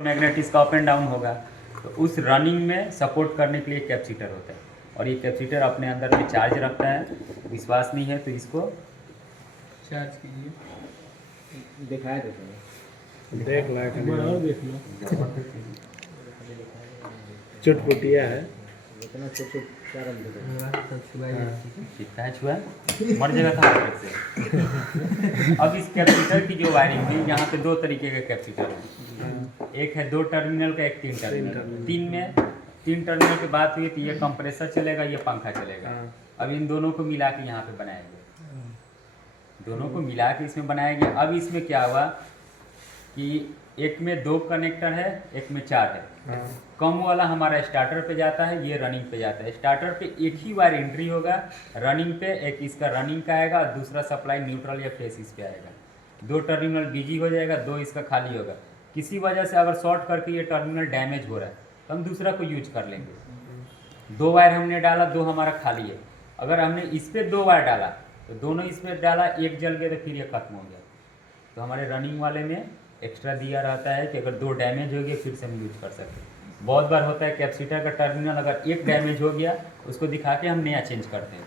Magnetics का up and down होगा, तो उस रनिंग में सपोर्ट करने के लिए कैपेसिटर होता है। और ये कैपेसिटर अपने अंदर में चार्ज रखता है। विश्वास नहीं है तो इसको चार्ज कीजिए, दिखाया देते हैं। देख ला देख लो। चुटपुटिया है। इतना छोट छोट क्या रंग देते चिपका है छुआ मर जाएगा था हार्ट से। अब इस कैपेसिटर की जो वायरिंग थी, यहाँ पे दो तरीके के कैपेसिटर हैं। एक है 2 टर्मिनल का, एक 3 टर्मिनल। 3 में 3 टर्मिनल की बात हुई तो ये कंप्रेसर चलेगा, ये पंखा चलेगा। अब इन दोनों को मिला के यहाँ पे बनाएंगे, दोनों को मिला के इसमें बनाया गया। अब इसमें क्या हुआ कि एक में 2 कनेक्टर है, एक में 4 है। कम वाला हमारा स्टार्टर पे जाता है, ये रनिंग पे जाता है। स्टार्टर पे एक ही बार एंट्री होगा, रनिंग पे एक इसका रनिंग का आएगा, दूसरा सप्लाई न्यूट्रल या फेस इस पे आएगा। 2 टर्मिनल बिजी हो जाएगा, 2 इसका खाली होगा। किसी वजह से अगर शॉर्ट करके ये टर्मिनल डैमेज हो रहा है तो हम दूसरा को यूज कर लेंगे। 2 वायर हमने डाला, 2 हमारा खाली है। अगर हमने इस पर 2 वायर डाला तो दोनों इस पर डाला, एक जल गया तो फिर ये खत्म हो गया। तो हमारे रनिंग वाले में एक्स्ट्रा दिया रहता है कि अगर 2 डैमेज हो गए फिर से हम यूज कर सकते हैं। बहुत बार होता है कैपेसिटर का टर्मिनल अगर एक डैमेज हो गया, उसको दिखा के हम नया चेंज करते हैं।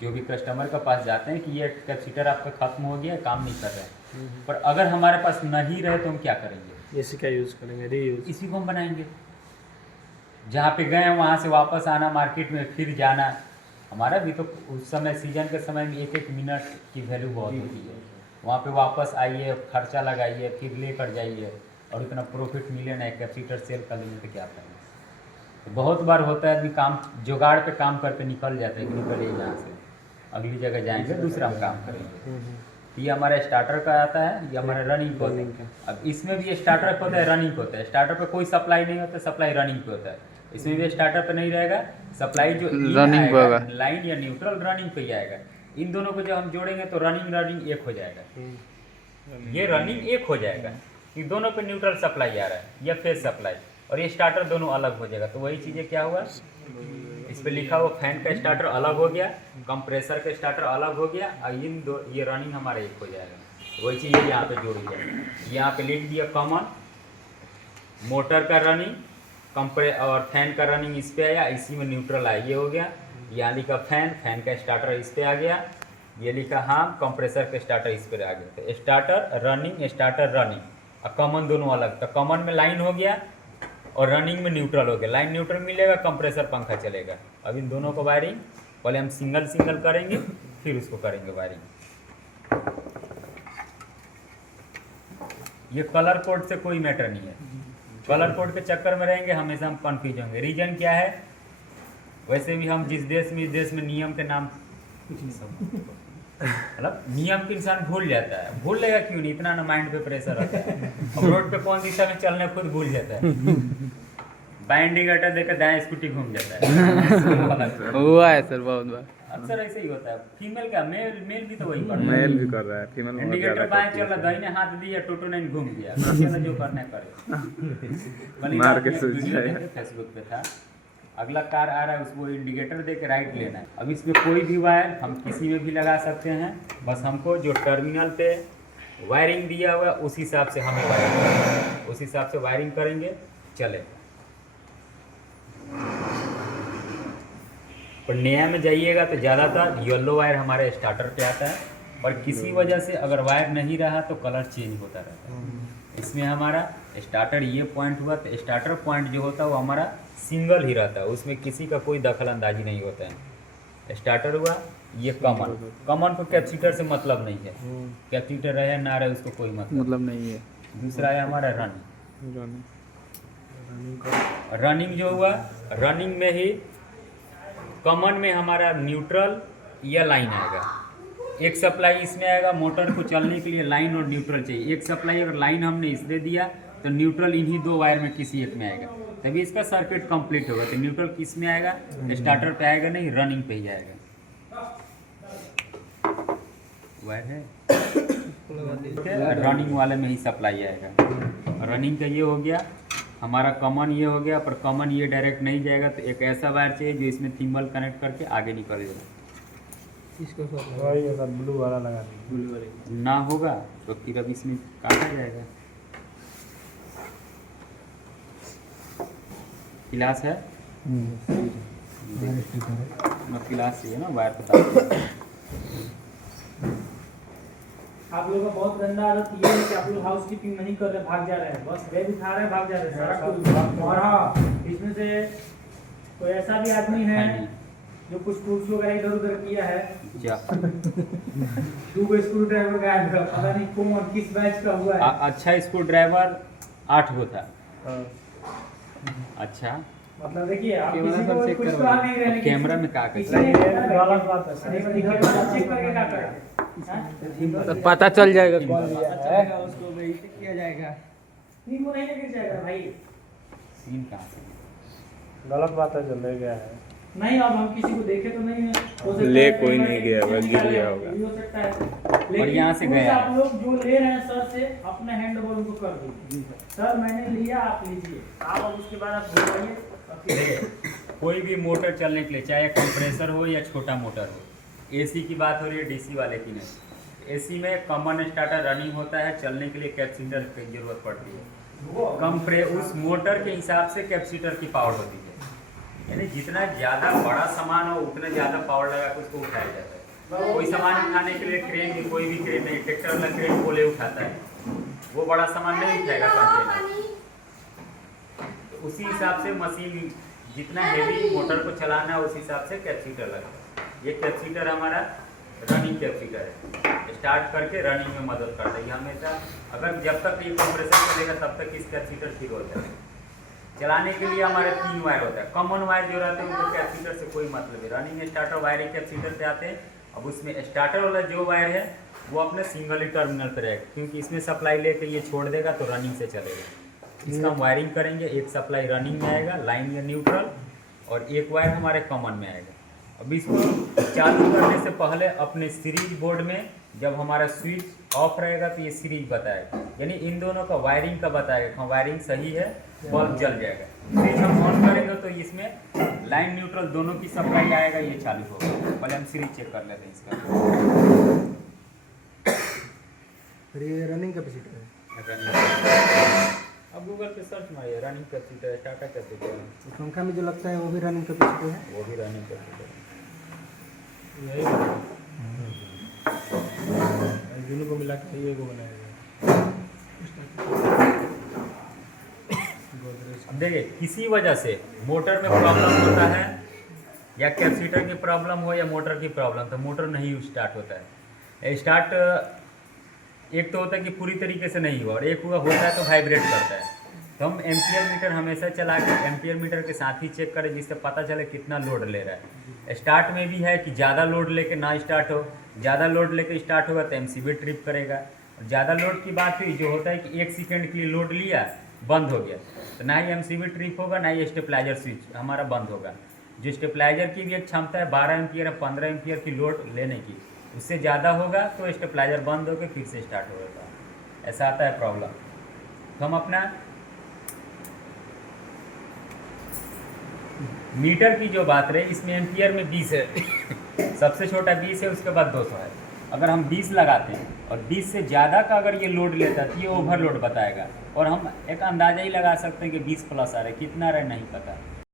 जो भी कस्टमर के पास जाते हैं कि ये कैपेसिटर आपका खत्म हो गया, काम नहीं कर रहा है। पर अगर हमारे पास नहीं रहे तो हम क्या करेंगे? इसी का यूज़ करेंगे, रीयूज। इसी को हम बनाएंगे। जहाँ पे गए वहाँ से वापस आना, मार्केट में फिर जाना। हमारा भी तो उस समय सीजन के समय में 1-1 मिनट की वैल्यू बहुत होती है। वहाँ पे वापस आइए, खर्चा लगाइए, फिर लेकर जाइए और इतना प्रॉफिट मिले ना, कैपेसिटर सेल कर लेंगे तो क्या करेंगे? तो बहुत बार होता है आदमी काम जुगाड़ पे काम करके निकल जाता है कि निकलिए यहाँ से, अगली जगह जाएंगे, दूसरा हम काम करेंगे। ये हमारा स्टार्टर का आता है, ये हमारा रनिंग का होता है। अब इसमें भी स्टार्टर पे होता है, रनिंग पे होता है। स्टार्टर पे कोई सप्लाई नहीं होता, सप्लाई रनिंग पे होता है। इसमें भी स्टार्टर पे नहीं रहेगा, सप्लाई जो रनिंग पे होगा, लाइन या न्यूट्रल रनिंग पे ही आएगा। इन दोनों को जब हम जोड़ेंगे तो रनिंग एक हो जाएगा। ये रनिंग एक हो जाएगा कि दोनों पे न्यूट्रल सप्लाई आ रहा है या फेस सप्लाई, और ये स्टार्टर दोनों अलग हो जाएगा। तो वही चीज़ें क्या हुआ, इस पे लिखा हुआ फैन का स्टार्टर अलग हो गया, कंप्रेसर का स्टार्टर अलग हो गया, और ये रनिंग हमारा एक हो जाएगा। वही चीज़ यहाँ पे जोड़ी जाएगी। यहाँ पे लिख दिया कॉमन, मोटर का रनिंग और फैन का रनिंग इस पे आया, इसी में न्यूट्रल आया, ये हो गया। यहाँ लिखा फैन का स्टार्टर इस पे आ गया। ये लिखा कंप्रेसर का स्टार्टर इस पर आ गया। तो स्टार्टर रनिंग और कॉमन दोनों अलग। तो कॉमन में लाइन हो गया और रनिंग में न्यूट्रल हो गया। लाइन न्यूट्रल मिलेगा, कंप्रेसर पंखा चलेगा। अब इन दोनों को वायरिंग पहले हम सिंगल करेंगे, फिर उसको करेंगे वायरिंग। ये कलर कोड से कोई मैटर नहीं है। कलर कोड के चक्कर में रहेंगे हमेशा हम कन्फ्यूज होंगे। रीजन क्या है, वैसे भी हम जिस देश में, इस देश में नियम के नाम मतलब नियम के इंसान भूल जाता है। भूल लेगा क्यों नहीं, इतना ना माइंड पे प्रेशर रहता है। अब रोड पे कौन दिशा में चलना खुद भूल जाता है। बाएं इंडिकेटर देकर दाएं स्कूटी घूम जाता है। हुआ है सर बहुत बार। अक्सर ऐसे ही होता है। फीमेल का मेल भी तो वही करता है। मेल भी कर रहा है, फीमेल इंडिकेटर बाएं चल रहा, दाहिने हाथ दिया, टोटो नहीं घूम गया। जो करना करे मार के सूझ जाएगा। फेसबुक पे था, अगला कार आ रहा है उसको इंडिकेटर दे के राइट लेना है। अब इसमें कोई भी वायर हम किसी में भी लगा सकते हैं, बस हमको जो टर्मिनल पे वायरिंग दिया हुआ है उस हिसाब से हमें वायरिंग करना है, उस हिसाब से वायरिंग करेंगे चलेगा। पर नया में जाइएगा तो ज़्यादातर येलो वायर हमारे स्टार्टर पे आता है, और किसी वजह से अगर वायर नहीं रहा तो कलर चेंज होता रहता है। इसमें हमारा स्टार्टर ये पॉइंट हुआ, तो स्टार्टर पॉइंट जो होता है वो हमारा सिंगल ही रहता है, उसमें किसी का कोई दखल अंदाजी नहीं होता है। स्टार्टर हुआ, ये कॉमन को कैपेसिटर से मतलब नहीं है। कैपेसिटर रहे ना रहे उसको कोई मतलब नहीं है। दूसरा है हमारा रनिंग जो हुआ, रनिंग में ही कॉमन में हमारा न्यूट्रल या लाइन आएगा। एक सप्लाई इसमें आएगा, मोटर को चलने के लिए लाइन और न्यूट्रल चाहिए। एक सप्लाई अगर लाइन हमने इसमें दिया तो न्यूट्रल इन्हीं 2 वायर में किसी एक में आएगा, तभी इसका सर्किट कंप्लीट होगा। तो न्यूट्रल किस में आएगा, स्टार्टर पे आएगा नहीं, रनिंग पे ही आएगा। वायर है रनिंग वाले में ही सप्लाई आएगा। रनिंग का ये हो गया, हमारा कॉमन ये हो गया। पर कॉमन ये डायरेक्ट नहीं जाएगा, तो एक ऐसा वायर चाहिए जो इसमें थिम्बल कनेक्ट करके आगे निकलेगा। इसको ब्लू वाला लगा देंगे। ना होगा तो फिर अब इसमें काटा जाएगा। क्लास है हम्म क्लास चाहिए ना वायर बता आप लोगों का बहुत गंदा आदत ये है कि आप लोग हाउस कीपिंग नहीं कर रहे, भाग जा रहे हैं, बस बैग उठा रहे हैं, भाग जा रहे हैं सारा कुछ। और हाँ, इसमें से कोई ऐसा भी आदमी है हाँ जी। जो कुछ टूल्स वगैरह इधर उधर किया है, क्या 2 गो स्क्रू ड्राइवर गायब है, पता नहीं कौन किस बैच का हुआ है। अच्छा स्क्रू ड्राइवर 8 गो था। अच्छा मतलब देखिए आप कैमरा किसी सब को चेक कुछ करवाइए। तो नहीं रहे, लेकिन कैमरा में क्या किसी कर ने गलत बात है सर। चेक करके क्या करें? तो पता चल जाएगा कौन पता लिया है। चलेगा उसको वही से किया जाएगा। नहीं, वो नहीं लेके जाएगा भाई। सीन कहाँ से गलत बात है जो ले गया है। नहीं, अब हम किसी को देखे तो नहीं है, हो सकता ले है कोई कहीं नहीं पर गया होगा, किसी गिर निकाले गया हो, होगा। ये हो सकता है। लेकिन यहाँ से कुछ गया है। आप लोग जो ले रहे हैं सर से अपने हैंड ओवर उनको कर दीजिए, सर मैंने लिया आप लीजिए, आप अब उसके बाद आप बोलिए और फिर कोई भी मोटर चलने के लिए, चाहे कंप्रेसर हो या छोटा मोटर हो, एसी की बात हो रही है, डीसी वाले की नहीं। एसी में कॉमन स्टार्टर रनिंग होता है, चलने के लिए कैपेसिटर की जरूरत पड़ती है। उस मोटर के हिसाब से कैपेसिटर की पावर होती है, यानी जितना ज़्यादा बड़ा सामान हो उतना ज़्यादा पावर लगा के उसको उठाया जाता है। कोई सामान उठाने के लिए क्रेन, कोई भी क्रेन नहीं, ट्रैक्टर वाला क्रेन बोले उठाता है, वो बड़ा सामान नहीं उठाएगा कंटेनर। तो उसी हिसाब से मशीन जितना हेवी मोटर को चलाना है उस हिसाब से कैपेसिटर लगता है। ये कैपेसिटर हमारा रनिंग कैपेसिटर है, स्टार्ट करके रनिंग में मदद करता है। ये हमेशा अगर जब तक ये कंप्रेसर चलेगा तब तक इस कैपेसिटर ठीक होता है। चलाने के लिए हमारे 3 वायर होता है, कॉमन वायर जो रहते हैं उनको कैपेसिटर से कोई मतलब है। रनिंग स्टार्टर वायरिंग कैपेसिटर से आते हैं। अब उसमें स्टार्टर वाला जो वायर है वो अपने सिंगल ही टर्मिनल पर रहेगा, क्योंकि इसमें सप्लाई लेके ये छोड़ देगा तो रनिंग से चलेगा। इसका हम वायरिंग करेंगे, एक सप्लाई रनिंग में आएगा, लाइन या न्यूट्रल, और एक वायर हमारे कॉमन में आएगा। अब इसको चालू करने से पहले अपने सीरीज बोर्ड में जब हमारा स्विच ऑफ रहेगा तो ये सीरीज बताएगा, यानी इन दोनों का वायरिंग का बताएगा। हाँ वायरिंग सही है, बल्ब जल जाएगा। स्विच हम ऑन करेंगे तो इसमें लाइन न्यूट्रल दोनों की सप्लाई आएगा, ये चालू होगा। पहले हम सीरीज चेक कर लेते हैं इसका। ये रनिंग कैपेसिटर है। रनिंग अब गूगल पे सर्च मारिए, रनिंग कैपेसिटर, टाटा कैपेसिटर, पंखा में जो लगता है वो भी रनिंग कैपेसिटर है। वो भी रनिंग कैपेसिटर। यही बात है। दोनों को मिला के ये को बनाएगा। अब देखिए किसी वजह से मोटर में प्रॉब्लम होता है, या कैपेसिटर की प्रॉब्लम हो या मोटर की प्रॉब्लम, तो मोटर नहीं स्टार्ट होता है। स्टार्ट एक तो होता है कि पूरी तरीके से नहीं हुआ, और एक हुआ होता है तो वाइब्रेट करता है। तो हम एम्पियर मीटर हमेशा चला के एम्पियर मीटर के साथ ही चेक करें, जिससे पता चले कितना लोड ले रहा है। स्टार्ट में भी है कि ज़्यादा लोड लेके ना स्टार्ट हो, ज़्यादा लोड लेके स्टार्ट होगा तो एमसीबी ट्रिप करेगा। और ज़्यादा लोड की बात हुई, जो होता है कि 1 सेकंड के लिए लोड लिया, बंद हो गया, तो ना ही एमसीबी ट्रिप होगा, ना ही स्टेबलाइजर स्विच हमारा बंद होगा। जो स्टेबलाइजर की भी एक क्षमता है 12 एम्पियर या 15 एम्पियर की लोड लेने की, उससे ज़्यादा होगा तो स्टेबलाइजर बंद होकर फिर से स्टार्ट होगा। ऐसा आता है प्रॉब्लम। तो हम अपना मीटर की जो बात रहे, इसमें एम्पियर में 20 है सबसे छोटा 20 है, उसके बाद 200 है। अगर हम 20 लगाते हैं और 20 से ज़्यादा का अगर ये लोड लेता है तो ये ओवरलोड बताएगा, और हम एक अंदाज़ा ही लगा सकते हैं कि 20 प्लस आ रहा है, कितना आ रहा है नहीं पता।